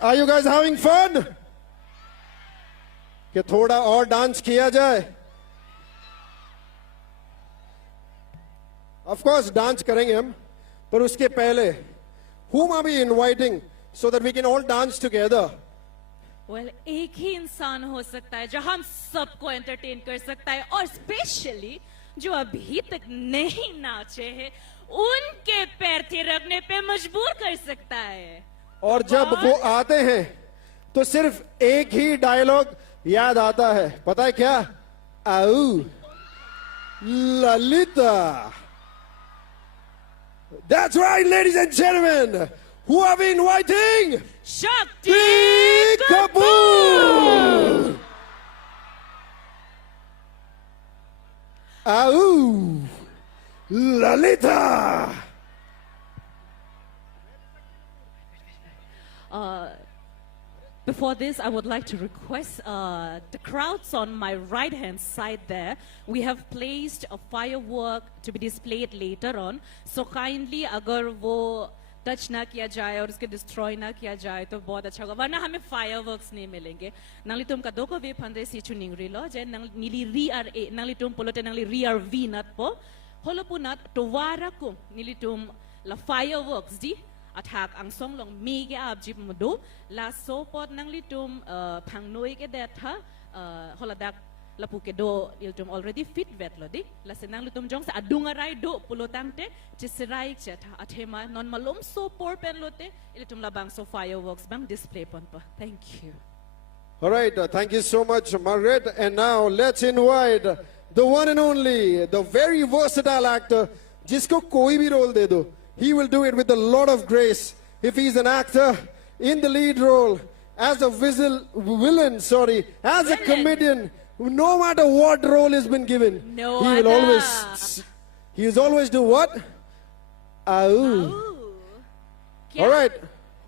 Are you guys having fun? कि थोड़ा और डांस किया जाए? Of course डांस करेंगे हम, पर उसके पहले whom are we inviting so that we can all dance together? Well, एक ही इंसान हो सकता है जो हम सबको एंटरटेन कर सकता है, और स्पेशली जो अभी तक नहीं नाचे हैं उनके पैर थिरकने पे मजबूर कर सकता है। और जब वो आते हैं तो सिर्फ एक ही डायलॉग याद आता है, पता है क्या? आओ Lalita. That's right, ladies and gentlemen. Who are we inviting? Shakti Kapoor! Au! Lalita! Before this, I would like to request the crowds on my right-hand side there. We have placed a firework to be displayed later on. So kindly, अगर वो touch ना किया जाए और उसके destroy ना किया जाए तो बहुत अच्छा होगा, वरना हमें फायरवर्क्स नहीं मिलेंगे। नंगली तुम का दो को वे फंदे सी चुनिंग रिलो जे नीली री आर ए नंगली तुम पोलोटे नंगली री आर वी नट पो होलो पुनत तो वारा को नीली तुम ला फायरवर्क्स दी अथाक आंसोंग लोंग मी के आप जिप मदो ला सोपोट नंगली तुम फंगनोई के देथा होला दाक lapu ke do il tum already fit vet lo di la senang lu tum jong sa adunga rai do pulotang te chisirai chetha athema non malom so por pen lote il tum labang so fireworks bang display pon pa. Thank you. All right, thank you so much, Margaret. And now let's invite the one and only, the very versatile actor, jisko koi bhi role de do, he will do it with a lot of grace. If he's an actor in the lead role, as a villain, as a comedian, no matter what role has been given, he will always do what? Au. All right,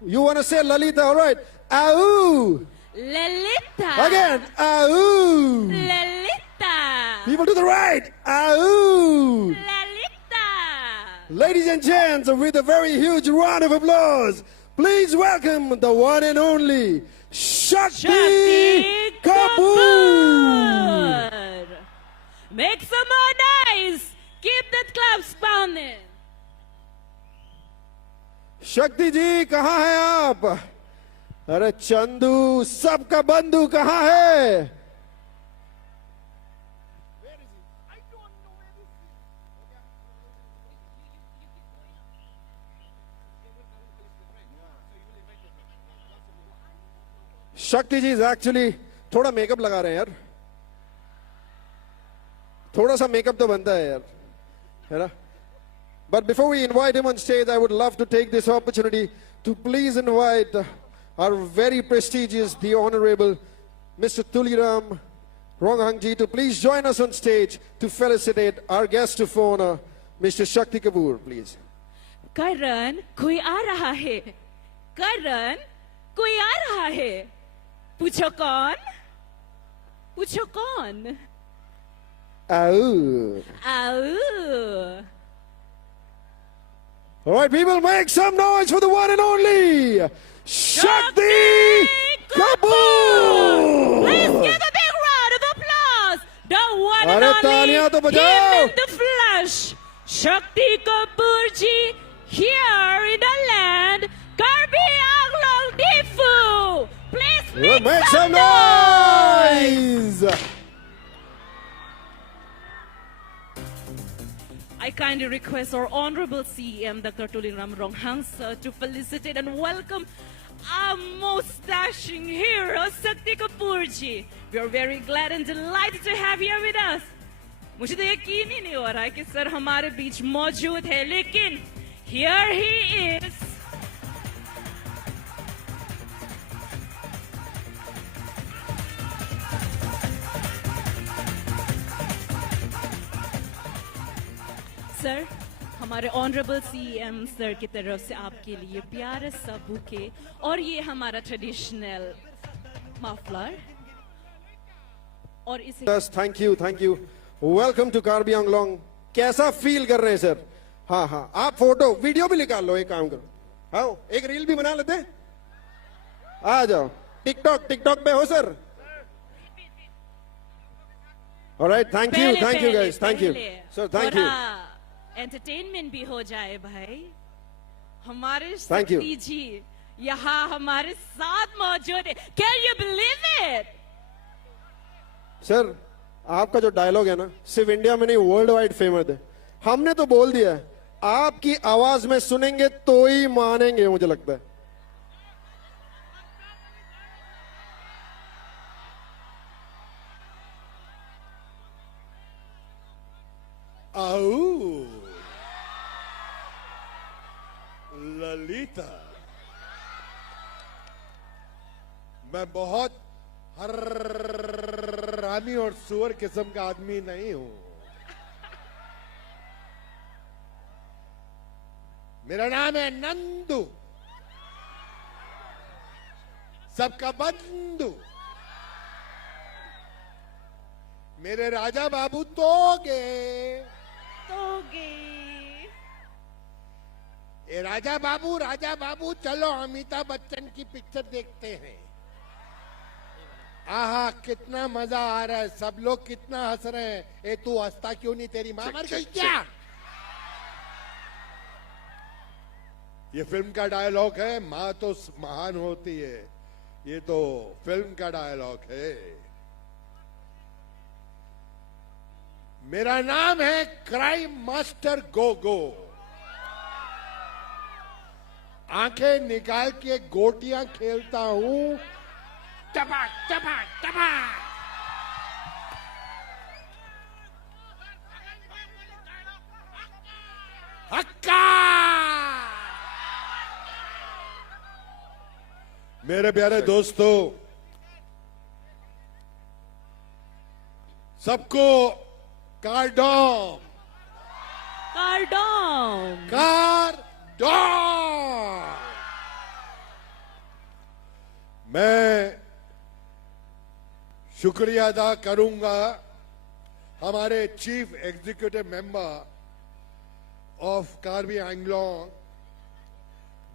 you want to say Lalita? All right, au. Lalita. Again, au. Lalita. People to the right, au. Lalita. Ladies and gents, with a very huge round of applause, please welcome the one and only Shakti Kapoor. Make some more noise. Keep that claps pounding. शक्ति जी कहाँ हैं आप? अरे चंदू सबका बंधु कहाँ है? शक्ति जी एक्चुअली थोड़ा मेकअप लगा रहे हैं यार, थोड़ा सा मेकअप तो बनता है यार, है ना? But before we invite him on stage, I would love to take this opportunity to please invite our very prestigious, the Honorable Mr. Tuliram Ronghangji, to please join us on stage to felicitate our guest of honor, Mr. Shakti Kapoor, please. Karan, कोई आ रहा है. Karan, कोई आ रहा है. पूछो कौन? पूछो कौन? Au. Au. All right, people, make some noise for the one and only Shakti Kapoor. Please give a big round of applause. The one and तालियां तो only बजाओ. him in the flesh, Shakti Kapoor ji, here in the land, Karbi Anglong Difu. Please make some noise. I kindly request our Honorable CEM, Dr. Tuliram Ronghang sir, to felicitate and welcome our mustaching hero, Shakti Kapoor ji. We are very glad and delighted to have you here with us. मुझे तो यकीन ही नहीं हो रहा है कि sir हमारे बीच मौजूद है, लेकिन here he is. सर, हमारे ऑनरेबल सीएम सर की तरफ से आपके लिए प्यारे सा बुके और ये हमारा ट्रेडिशनल मफलर और इसे thank you welcome to Karbi Anglong. कैसा फील कर रहे हैं सर? हाँ, आप फोटो वीडियो भी निकाल लो, एक काम करो, हाँ एक रील भी बना लेते हैं। आ जाओ टिकटॉक टिकटॉक पे हो sir alright thank you guys thank you sir thank you entertainment भी हो जाए भाई हमारे Thank you. शक्ति जी यहाँ हमारे साथ मौजूद है can you believe it sir आपका जो डायलॉग है ना सिर्फ इंडिया में नहीं वर्ल्ड वाइड फेमस है हमने तो बोल दिया है आपकी आवाज में सुनेंगे तो ही मानेंगे मुझे लगता है आओ ललिता मैं बहुत हरामी और सुअर किस्म का आदमी नहीं हूं मेरा नाम है नंदू सबका बंधु मेरे राजा बाबू तोगे ए राजा बाबू चलो अमिताभ बच्चन की पिक्चर देखते हैं आहा कितना मजा आ रहा है सब लोग कितना हंस रहे हैं ए तू हंसता क्यों नहीं तेरी मां मर गई क्या ये फिल्म का डायलॉग है मां तो महान होती है ये तो फिल्म का डायलॉग है मेरा नाम है क्राइम मास्टर गोगो आंखें निकाल के गोटियां खेलता हूं टपक टपक टपक हक्का मेरे प्यारे दोस्तों सबको कार्डॉम मैं शुक्रिया अदा करूंगा हमारे chief executive member of Karbi Anglong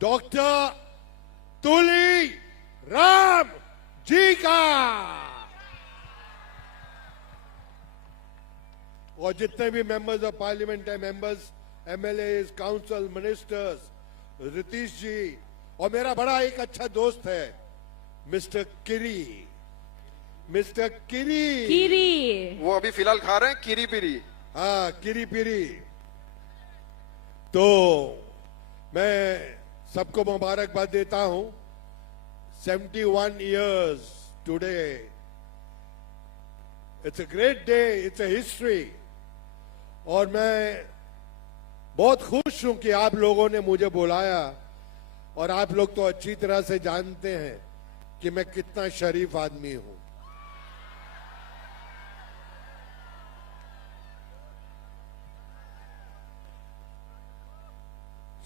doctor Tuli Ram ji का और जितने भी मेंबर्स ऑफ पार्लियामेंट है members MLA council ministers Ritish ji और मेरा बड़ा एक अच्छा दोस्त है मिस्टर किरी वो अभी फिलहाल खा रहे हैं किरी पिरी हाँ किरी पिरी तो मैं सबको मुबारकबाद देता हूं 71 years today it's a great day it's a history और मैं बहुत खुश हूं कि आप लोगों ने मुझे बुलाया और आप लोग तो अच्छी तरह से जानते हैं कि मैं कितना शरीफ आदमी हूं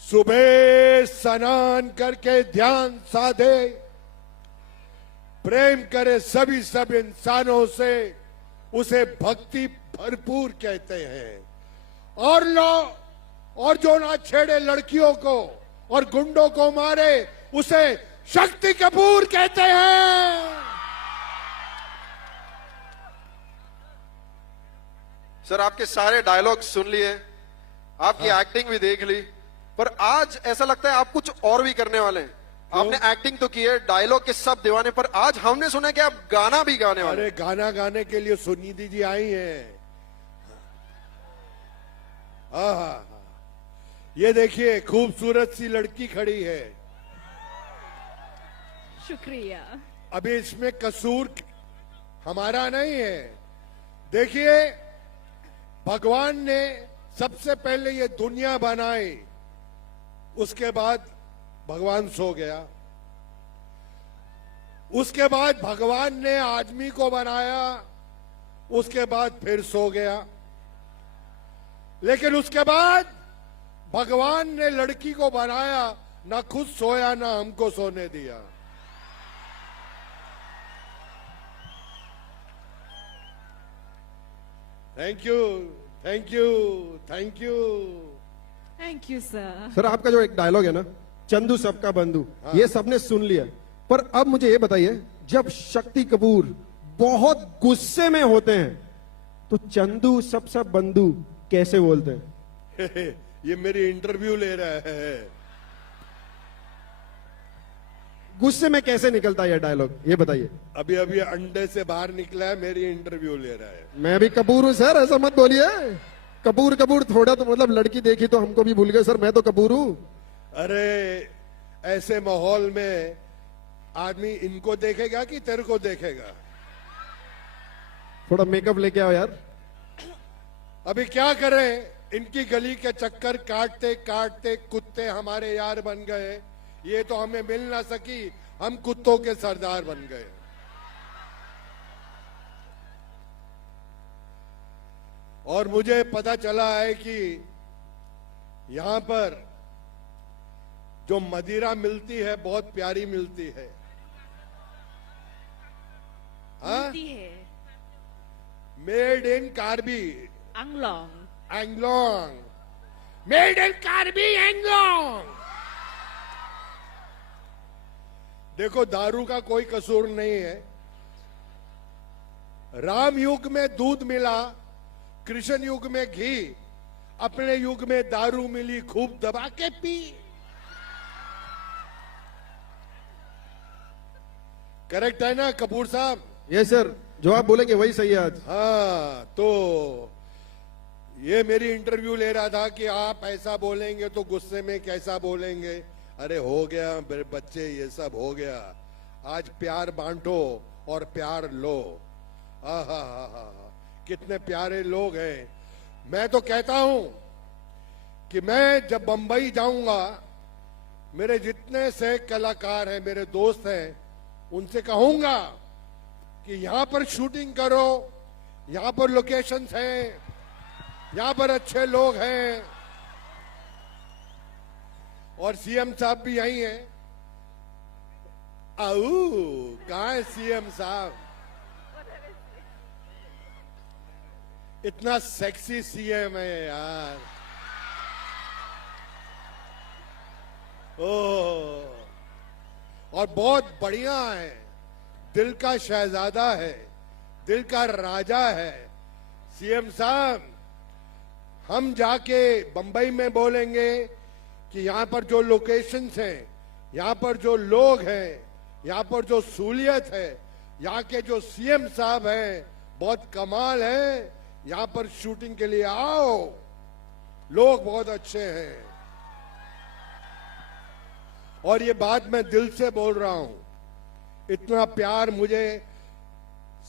सुबह स्नान करके ध्यान साधे प्रेम करे सभी सब इंसानों से उसे भक्ति भरपूर कहते हैं और जो ना छेड़े लड़कियों को और गुंडों को मारे उसे शक्ति कपूर कहते हैं सर आपके सारे डायलॉग सुन लिए आपकी एक्टिंग भी देख ली पर आज ऐसा लगता है आप कुछ और भी करने वाले हैं आपने एक्टिंग तो की है डायलॉग के सब दीवाने पर आज हमने सुना कि आप गाना भी गाने वाले अरे गाना गाने के लिए सुनिधि जी आई हैं ये देखिए खूबसूरत सी लड़की खड़ी है शुक्रिया अभी इसमें कसूर हमारा नहीं है देखिए भगवान ने सबसे पहले ये दुनिया बनाई उसके बाद भगवान सो गया उसके बाद भगवान ने आदमी को बनाया उसके बाद फिर सो गया लेकिन उसके बाद भगवान ने लड़की को बनाया ना खुद सोया ना हमको सोने दिया thank you thank you thank you thank you sir sir आपका जो एक डायलॉग है ना चंदू सबका बंधु ये सबने सुन लिया पर अब मुझे ये बताइए, जब शक्ति कपूर बहुत गुस्से में होते हैं तो चंदू सब बंधु कैसे बोलते हैं? ये मेरी इंटरव्यू ले रहा है। गुस्से में कैसे निकलता है ये डायलॉग, ये बताइए। अभी अभी अंडे से बाहर निकला है, मेरी इंटरव्यू ले रहा है। मैं भी कपूर हूं सर, ऐसा मत बोलिए। कपूर कपूर थोड़ा तो मतलब लड़की देखी तो हमको भी भूल गए सर, मैं तो कपूर हूं। अरे ऐसे माहौल में आदमी इनको देखेगा कि तेरे को देखेगा? थोड़ा मेकअप लेके आओ यार। अभी क्या करें, इनकी गली के चक्कर काटते काटते कुत्ते हमारे यार बन गए। ये तो हमें मिल ना सकी, हम कुत्तों के सरदार बन गए। और मुझे पता चला है कि यहां पर जो मदिरा मिलती है बहुत प्यारी मिलती है। हाँ? मिलती है made in Karbi Anglong. Anglong, made in Karbi Anglong. देखो दारू का कोई कसूर नहीं है। राम युग में दूध मिला, कृष्ण युग में घी, अपने युग में दारू मिली, खूब दबा के पी। करेक्ट है ना कपूर साहब? ये सर, जो आप बोलेंगे वही सही है आज। हाँ, तो ये मेरी इंटरव्यू ले रहा था कि आप ऐसा बोलेंगे तो गुस्से में कैसा बोलेंगे। अरे हो गया मेरे बच्चे, ये सब हो गया। आज प्यार बांटो और प्यार लो। आहा हा हा, कितने प्यारे लोग हैं। मैं तो कहता हूं कि मैं जब बंबई जाऊंगा, मेरे जितने से कलाकार हैं, मेरे दोस्त हैं, उनसे कहूंगा कि यहां पर शूटिंग करो, यहां पर लोकेशंस हैं, यहां पर अच्छे लोग हैं। और सीएम साहब भी यही हैं। कहां है सीएम साहब? इतना सेक्सी सीएम है यार। ओह, और बहुत बढ़िया है, दिल का शहजादा है, दिल का राजा है सीएम साहब। हम जाके बंबई में बोलेंगे कि यहां पर जो लोकेशंस हैं, यहां पर जो लोग हैं, यहां पर जो सहूलियत है, यहाँ के जो सीएम साहब हैं बहुत कमाल है, यहां पर शूटिंग के लिए आओ, लोग बहुत अच्छे हैं। और ये बात मैं दिल से बोल रहा हूं, इतना प्यार मुझे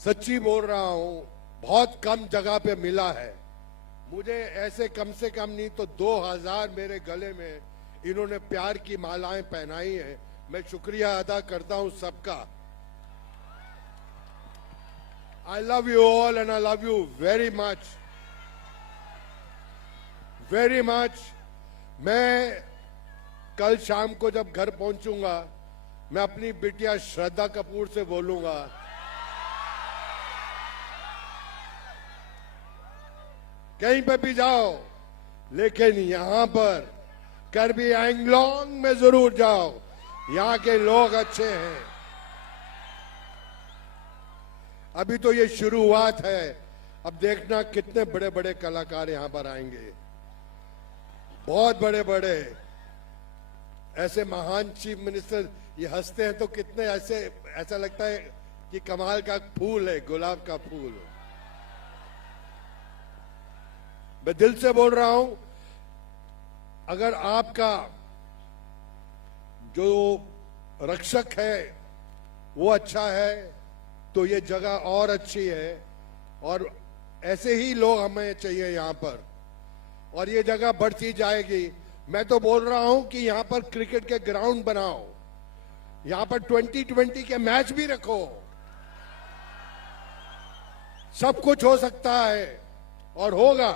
सच्ची बोल रहा हूं, बहुत कम जगह पे मिला है मुझे। ऐसे कम से कम नहीं तो 2000 मेरे गले में इन्होंने प्यार की मालाएं पहनाई हैं। मैं शुक्रिया अदा करता हूं सबका। I love you all and I love you very much, very much. मैं कल शाम को जब घर पहुंचूंगा, मैं अपनी बिटिया श्रद्धा कपूर से बोलूंगा, कहीं पे भी जाओ, लेकिन यहां पर कार्बी एंगलोंग में जरूर जाओ, यहां के लोग अच्छे हैं। अभी तो ये शुरुआत है, अब देखना कितने बड़े बड़े कलाकार यहां पर आएंगे, बहुत बड़े बड़े। ऐसे महान चीफ मिनिस्टर ये हंसते हैं तो कितने ऐसा लगता है कि कमाल का फूल है, गुलाब का फूल। मैं दिल से बोल रहा हूं, अगर आपका जो रक्षक है वो अच्छा है तो ये जगह और अच्छी है, और ऐसे ही लोग हमें चाहिए यहां पर, और ये जगह बढ़ती जाएगी। मैं तो बोल रहा हूं कि यहां पर क्रिकेट के ग्राउंड बनाओ, यहां पर 2020 के मैच भी रखो, सब कुछ हो सकता है और होगा।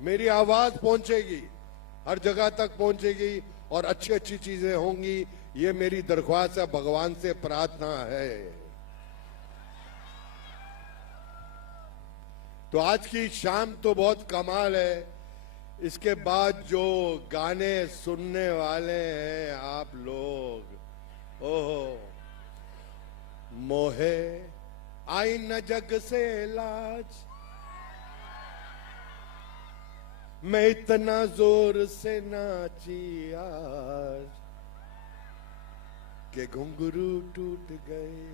मेरी आवाज पहुंचेगी, हर जगह तक पहुंचेगी और अच्छी अच्छी चीजें होंगी। ये मेरी दरख्वास्त है, भगवान से प्रार्थना है। तो आज की शाम तो बहुत कमाल है। इसके बाद जो गाने सुनने वाले हैं आप लोग, ओहो, मोहे आई न जग से लाज, मैं इतना जोर से नाची आज के घुंघरू टूट गए।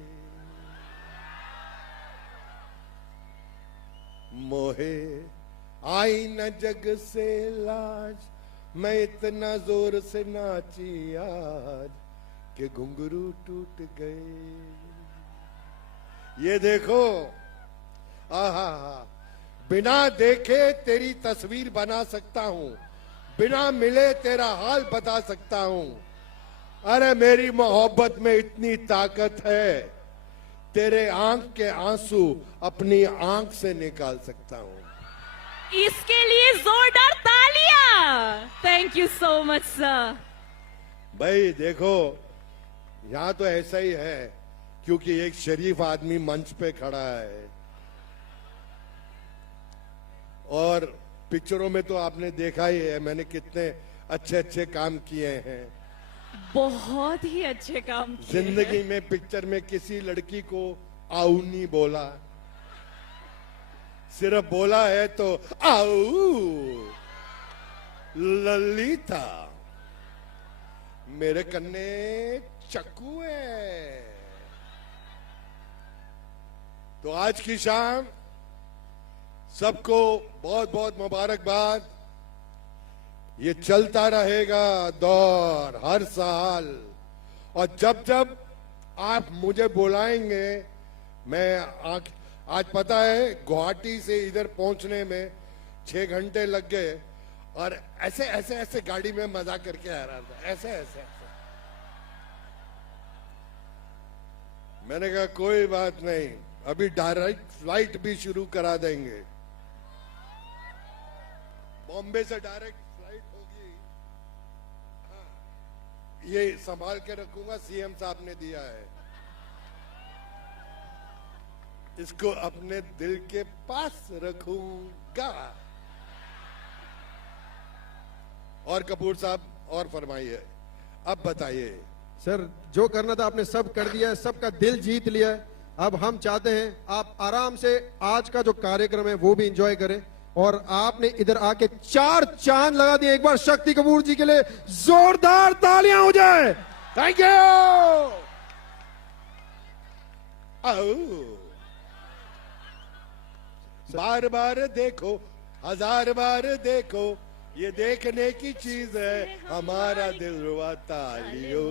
मोहे आई न जग से लाज, मैं इतना जोर से नाची आज के घुंघरू टूट गए। ये देखो, आहा, बिना देखे तेरी तस्वीर बना सकता हूं, बिना मिले तेरा हाल बता सकता हूं। अरे मेरी मोहब्बत में इतनी ताकत है, तेरे आंख के आंसू अपनी आंख से निकाल सकता हूं। इसके लिए जोरदार तालियां। Thank you so much sir. भाई देखो, यहां तो ऐसा ही है क्योंकि एक शरीफ आदमी मंच पे खड़ा है, और पिक्चरों में तो आपने देखा ही है मैंने कितने अच्छे अच्छे काम किए हैं। बहुत ही अच्छे काम किए जिंदगी में पिक्चर में किसी लड़की को आऊ नहीं बोला, सिर्फ बोला है तो आऊ ललिता मेरे कन्ने चक्कू है। तो आज की शाम सबको बहुत बहुत मुबारकबाद। ये चलता रहेगा दौर हर साल, और जब जब आप मुझे बुलाएंगे, मैं आज पता है गुवाहाटी से इधर पहुंचने में 6 घंटे लग गए, और ऐसे ऐसे ऐसे गाड़ी में मजा करके आ रहा था, ऐसे ऐसे ऐसे। मैंने कहा कोई बात नहीं, अभी डायरेक्ट फ्लाइट भी शुरू करा देंगे, बॉम्बे से डायरेक्ट फ्लाइट होगी। हाँ, ये संभाल के रखूंगा, सीएम साहब ने दिया है, इसको अपने दिल के पास रखूंगा। और कपूर साहब और फरमाइए, अब बताइए। सर, जो करना था आपने सब कर दिया है, सबका दिल जीत लिया है। अब हम चाहते हैं आप आराम से आज का जो कार्यक्रम है वो भी एंजॉय करें, और आपने इधर आके 4 चांद लगा दिए। एक बार शक्ति कपूर जी के लिए जोरदार तालियां हो जाए। Thank you. बार बार देखो, 1000 बार देखो, ये देखने की चीज है हमारा दिल रुआ। तालियों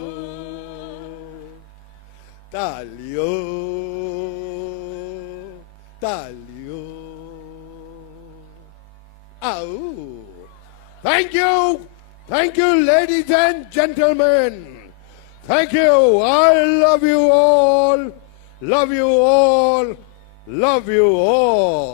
तालियों तालियों। आओ, thank you ladies and gentlemen, thank you. I love you all, love you all, love you all.